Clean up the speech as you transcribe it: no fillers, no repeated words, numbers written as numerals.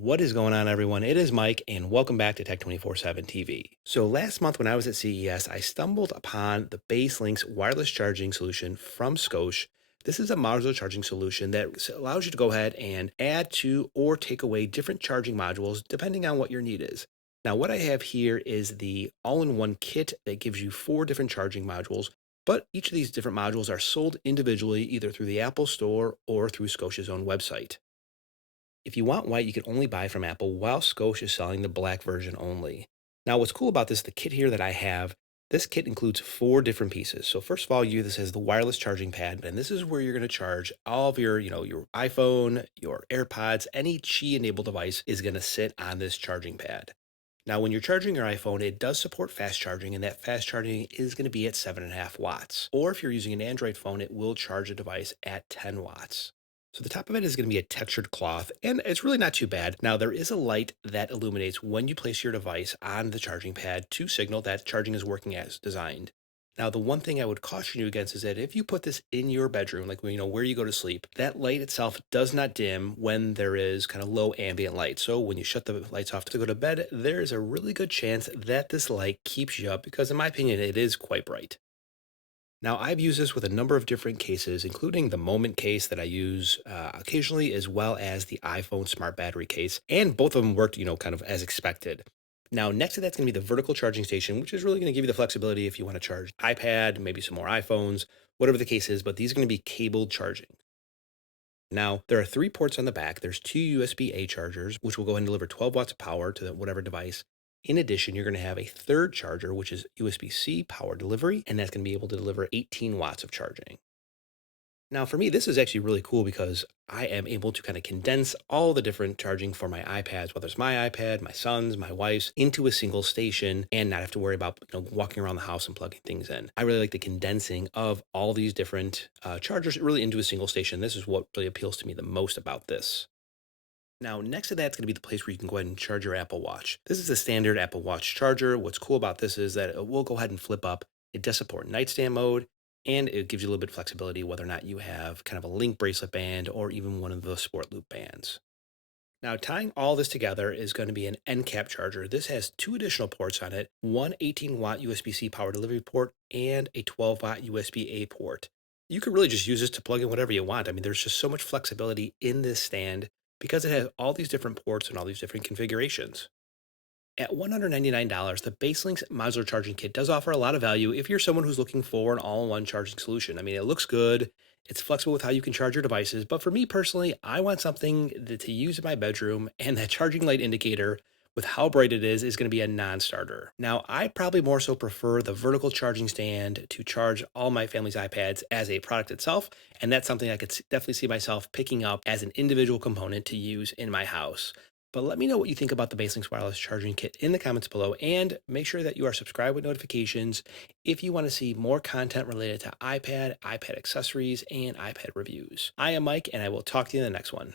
What is going on, everyone? It is Mike, and welcome back to Tech 24/7 TV. So, last month when I was at CES, I stumbled upon the BaseLynx wireless charging solution from Scosche. This is a modular charging solution that allows you to go ahead and add to or take away different charging modules depending on what your need is. Now, what I have here is the all in one kit that gives you four different charging modules, but each of these different modules are sold individually either through the Apple Store or through Scotia's own website. If you want white, you can only buy from Apple, while Scosche is selling the black version only. Now, what's cool about this, the kit here that I have, this kit includes four different pieces. So first of all, this has the wireless charging pad, and this is where you're going to charge all of your iPhone, your AirPods, any Qi-enabled device is going to sit on this charging pad. Now, when you're charging your iPhone, it does support fast charging, and that fast charging is going to be at 7.5 watts. Or if you're using an Android phone, it will charge a device at 10 watts. So the top of it is going to be a textured cloth, and it's really not too bad. Now, there is a light that illuminates when you place your device on the charging pad to signal that charging is working as designed. Now, the one thing I would caution you against is that if you put this in your bedroom, like where you go to sleep, that light itself does not dim when there is kind of low ambient light. So when you shut the lights off to go to bed, there is a really good chance that this light keeps you up because, in my opinion, it is quite bright. Now, I've used this with a number of different cases, including the Moment case that I use occasionally, as well as the iPhone Smart Battery case, and both of them worked, kind of as expected. Now, next to that's going to be the vertical charging station, which is really going to give you the flexibility if you want to charge iPad, maybe some more iPhones, whatever the case is, but these are going to be cabled charging. Now, there are three ports on the back. There's two USB-A chargers, which will go ahead and deliver 12 watts of power to whatever device. In addition, you're going to have a third charger, which is USB-C power delivery, and that's going to be able to deliver 18 watts of charging. Now, for me, this is actually really cool because I am able to kind of condense all the different charging for my iPads, whether it's my iPad, my son's, my wife's, into a single station and not have to worry about walking around the house and plugging things in. I really like the condensing of all these different chargers really into a single station. This is what really appeals to me the most about this. Now, next to that's going to be the place where you can go ahead and charge your Apple Watch. This is the standard Apple Watch charger. What's cool about this is that it will go ahead and flip up. It does support nightstand mode, and it gives you a little bit of flexibility whether or not you have kind of a link bracelet band or even one of the sport loop bands. Now, tying all this together is going to be an end cap charger. This has two additional ports on it, one 18-watt USB-C power delivery port and a 12-watt USB-A port. You could really just use this to plug in whatever you want. I mean, there's just so much flexibility in this stand because it has all these different ports and all these different configurations. At $199, the BaseLynx Modular Charging Kit does offer a lot of value if you're someone who's looking for an all-in-one charging solution. I mean, it looks good, it's flexible with how you can charge your devices, but for me personally, I want something to use in my bedroom, and that charging light indicator with how bright it is going to be a non-starter. Now, I probably more so prefer the vertical charging stand to charge all my family's iPads as a product itself, and that's something I could definitely see myself picking up as an individual component to use in my house. But let me know what you think about the BaseLynx wireless charging kit in the comments below, and make sure that you are subscribed with notifications if you want to see more content related to iPad, iPad accessories, and iPad reviews. I am Mike, and I will talk to you in the next one.